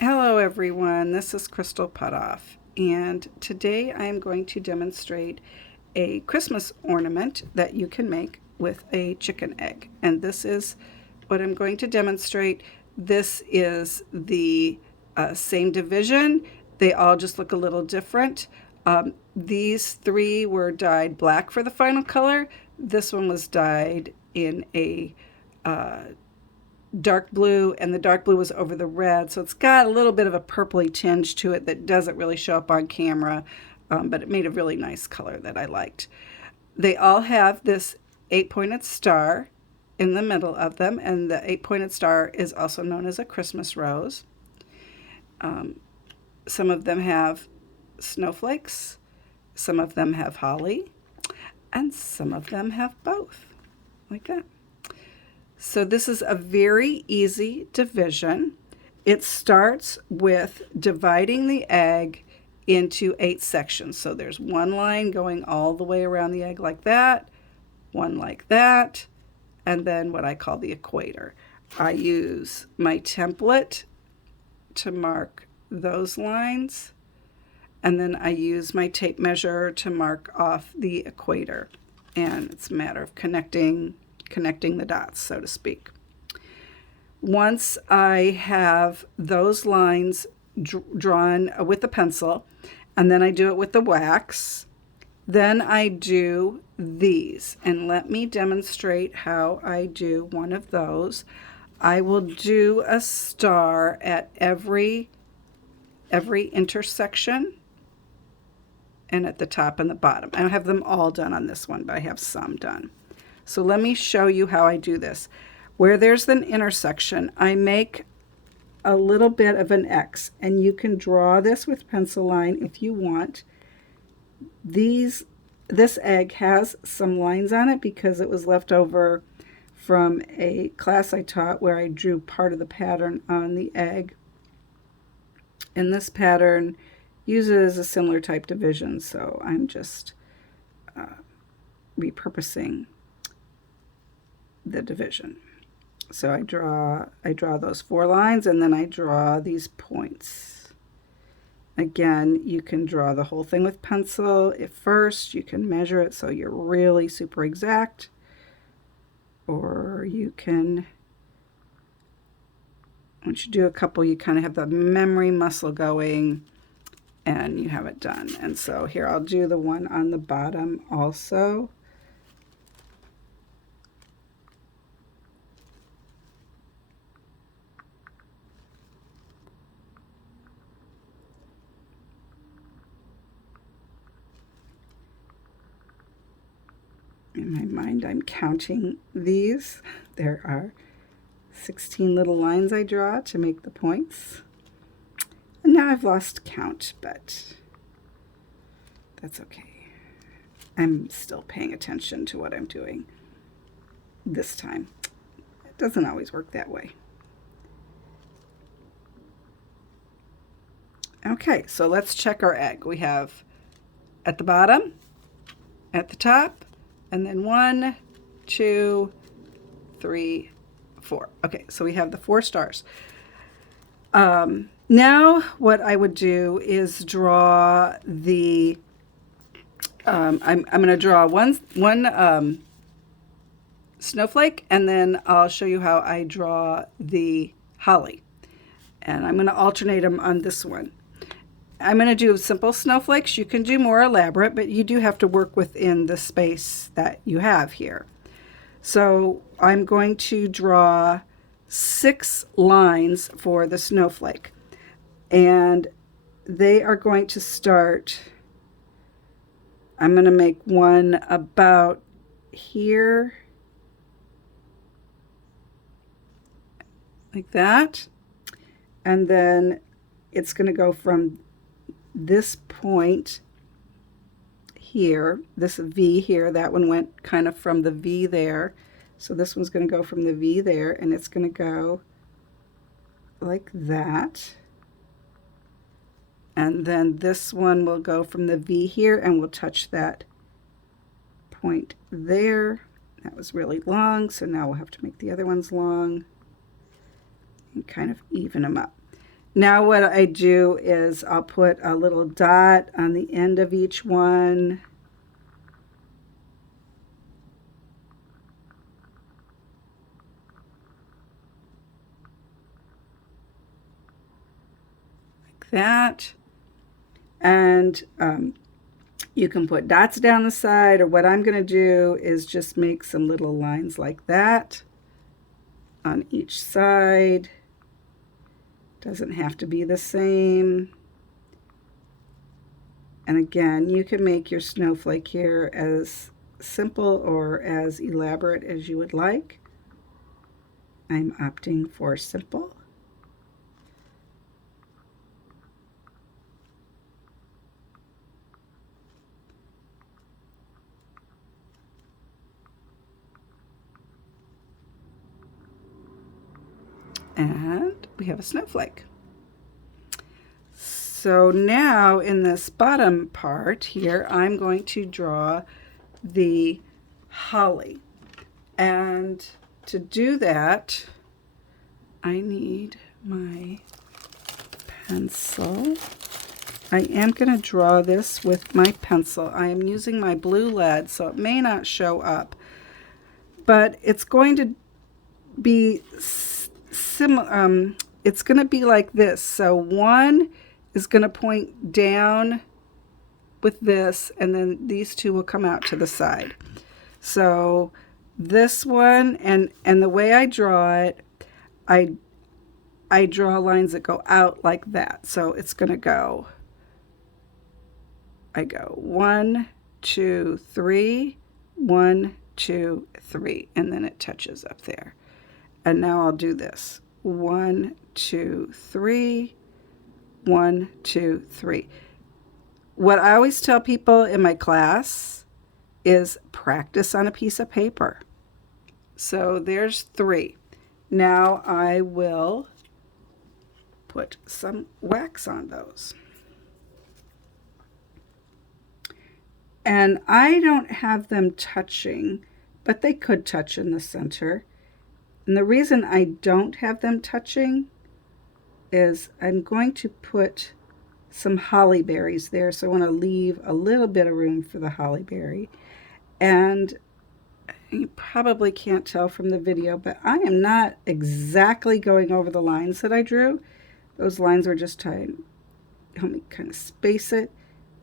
Hello everyone, this is Crystal Putoff, and today I am going to demonstrate a Christmas ornament that you can make with a chicken egg. And this is what I'm going to demonstrate. This is the same division. They all just look a little different. These three were dyed black for the final color. This one was dyed in a uh, dark blue, and the dark blue was over the red, so it's got a little bit of a purpley tinge to it that doesn't really show up on camera, but it made a really nice color that I liked. They all have this 8-pointed star in the middle of them, and the 8-pointed star is also known as a Christmas rose. Some of them have snowflakes, some of them have holly, and some of them have both, like that. So this is a very easy division. It starts with dividing the egg into 8 sections. So there's one line going all the way around the egg like that, one like that, and then what I call the equator. I use my template to mark those lines, and then I use my tape measure to mark off the equator. And it's a matter of connecting the dots, so to speak. Once I have those lines drawn with a pencil, and then I do it with the wax, then I do these. And let me demonstrate how I do one of those. I will do a star at every intersection and at the top and the bottom. I don't have them all done on this one, but I have some done. So let me show you how I do this. Where there's an intersection, I make a little bit of an X, and you can draw this with pencil line if you want. This egg has some lines on it because it was left over from a class I taught where I drew part of the pattern on the egg. And this pattern uses a similar type division, so I'm just repurposing the division. So I draw those 4 lines, and then I draw these points. Again, you can draw the whole thing with pencil. If first, you can measure it so you're really super exact, or you can, once you do a couple, you kind of have the memory muscle going and you have it done. And so here I'll do the one on the bottom also. In my mind, I'm counting these. There are 16 little lines I draw to make the points. And now I've lost count, but that's okay. I'm still paying attention to what I'm doing this time. It doesn't always work that way. Okay, so let's check our egg. We have at the bottom, at the top, and then 1, 2, 3, 4. Okay, so we have the 4 stars. Now what I would do is draw the, I'm going to draw one snowflake, and then I'll show you how I draw the holly. And I'm going to alternate them on this one. I'm going to do simple snowflakes. You can do more elaborate, but you do have to work within the space that you have here. So I'm going to draw 6 lines for the snowflake. And they are going to start, I'm going to make one about here, like that. And then it's going to go from this point here, this V here, that one went kind of from the V there. So this one's going to go from the V there, and it's going to go like that. And then this one will go from the V here, and we'll touch that point there. That was really long, so now we'll have to make the other ones long and kind of even them up. Now what I do is I'll put a little dot on the end of each one. Like that. And you can put dots down the side, or what I'm going to do is just make some little lines like that on each side. Doesn't have to be the same. And again, you can make your snowflake here as simple or as elaborate as you would like. I'm opting for simple. And we have a snowflake. So now in this bottom part here, I'm going to draw the holly. And to do that, I need my pencil. I am going to draw this with my pencil. I am using my blue lead, so it may not show up. But it's going to be it's going to be like this. So one is going to point down with this, and then these two will come out to the side. So this one, and the way I draw it, I draw lines that go out like that. So it's going to go, I go 1, 2, 3, 1, 2, 3, and then it touches up there. And now I'll do this. 1, 2, 3, 1, 2, 3. What I always tell people in my class is practice on a piece of paper. So there's 3. Now I will put some wax on those. And I don't have them touching, but they could touch in the center. And the reason I don't have them touching is I'm going to put some holly berries there. So I want to leave a little bit of room for the holly berry. And you probably can't tell from the video, but I am not exactly going over the lines that I drew. Those lines were just trying to help me kind of space it.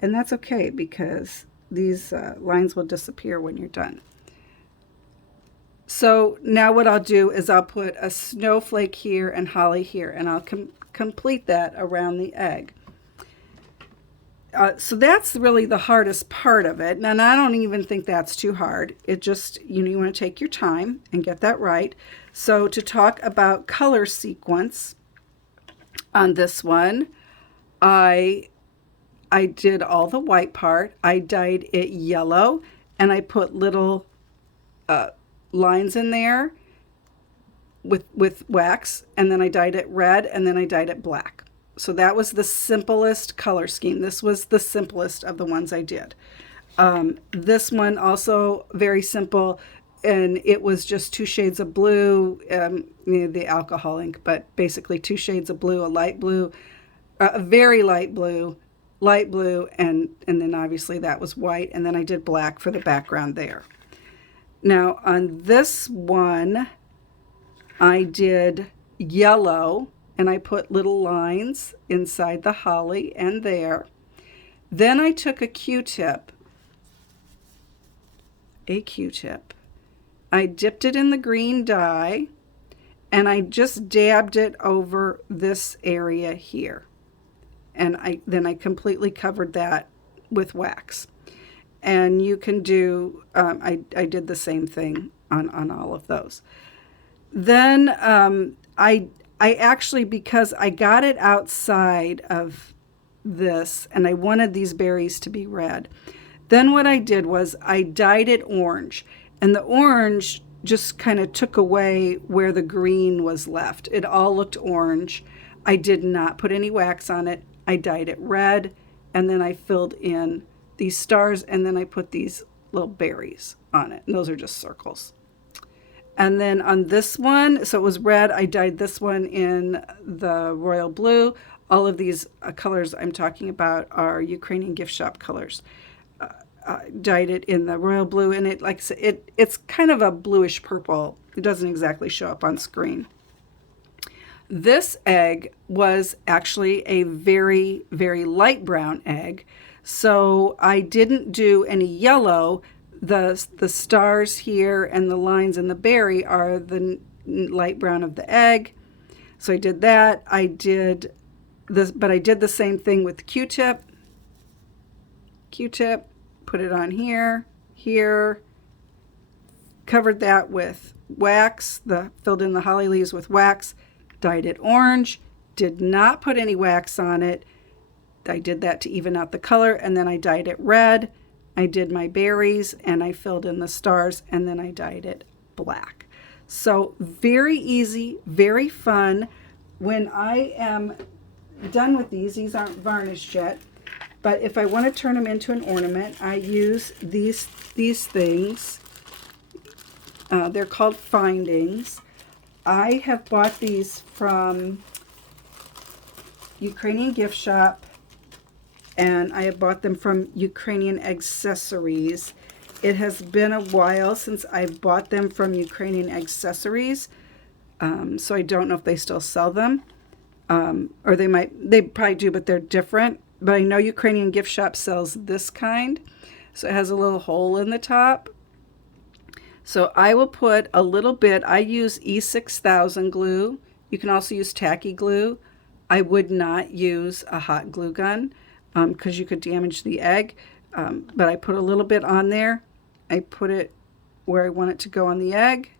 And that's okay, because these lines will disappear when you're done. So now what I'll do is I'll put a snowflake here and holly here, and I'll complete that around the egg. So that's really the hardest part of it, and I don't even think that's too hard. It just, you want to take your time and get that right. So to talk about color sequence on this one, I did all the white part. I dyed it yellow, and I put little lines in there with wax, and then I dyed it red, and then I dyed it black. So that was the simplest color scheme. This was the simplest of the ones I did. This one also very simple, and it was just 2 shades of blue, the alcohol ink, but basically 2 shades of blue, a light blue, a very light blue, and then obviously that was white, and then I did black for the background there. Now on this one, I did yellow, and I put little lines inside the holly and there. Then I took a Q-tip, I dipped it in the green dye, and I just dabbed it over this area here. And then I completely covered that with wax. And you can do, I did the same thing on all of those. Then I actually, because I got it outside of this and I wanted these berries to be red, then what I did was I dyed it orange, and the orange just kind of took away where the green was left. It all looked orange. I did not put any wax on it. I dyed it red, and then I filled in these stars, and then I put these little berries on it, and those are just circles. And then on this one, so it was red, I dyed this one in the royal blue. All of these colors I'm talking about are Ukrainian gift shop colors. Dyed it in the royal blue, and it, like I said, it's kind of a bluish purple. It doesn't exactly show up on screen. This egg was actually a very, very light brown egg. So I didn't do any yellow. The stars here and the lines in the berry are the light brown of the egg. So I did that. I did this, but I did the same thing with the Q-tip. Q-tip, put it on here, here. Covered that with wax, filled in the holly leaves with wax, dyed it orange, did not put any wax on it. I did that to even out the color, and then I dyed it red. I did my berries, and I filled in the stars, and then I dyed it black. So very easy, very fun. When I am done with these aren't varnished yet, but if I want to turn them into an ornament, I use these things. They're called findings. I have bought these from Ukrainian gift shop, and I have bought them from Ukrainian accessories. It has been a while since I've bought them from Ukrainian accessories, so I don't know if they still sell them, or they probably do, but they're different. But I know Ukrainian gift shop sells this kind, so it has a little hole in the top. So I will put a little bit, I use E6000 glue. You can also use tacky glue. I would not use a hot glue gun because you could damage the egg. But I put a little bit on there. I put it where I want it to go on the egg.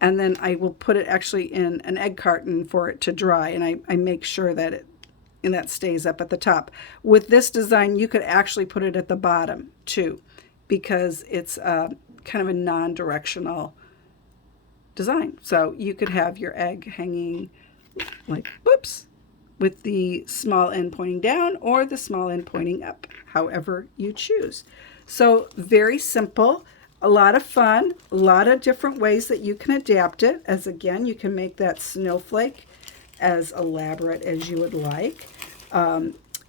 And then I will put it actually in an egg carton for it to dry. And I make sure that that stays up at the top. With this design, you could actually put it at the bottom too, because it's kind of a non-directional design. So you could have your egg hanging like, whoops, with the small end pointing down or the small end pointing up, however you choose. So very simple, a lot of fun, a lot of different ways that you can adapt it. As again, you can make that snowflake as elaborate as you would like.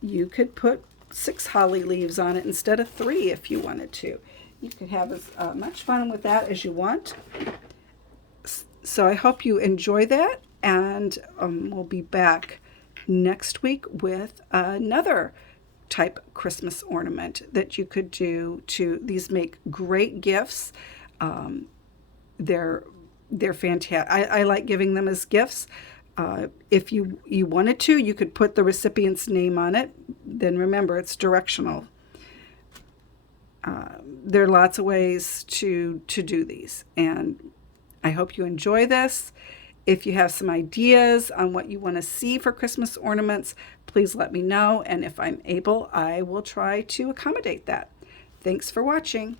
You could put 6 holly leaves on it instead of 3 if you wanted to. You can have as much fun with that as you want. So I hope you enjoy that, and we'll be back next week with another type Christmas ornament that you could do to. These make great gifts. They're fantastic. I like giving them as gifts. If you wanted to, you could put the recipient's name on it. Then remember, it's directional. There are lots of ways to do these, and I hope you enjoy this. If you have some ideas on what you want to see for Christmas ornaments, please let me know, and if I'm able, I will try to accommodate that. Thanks for watching.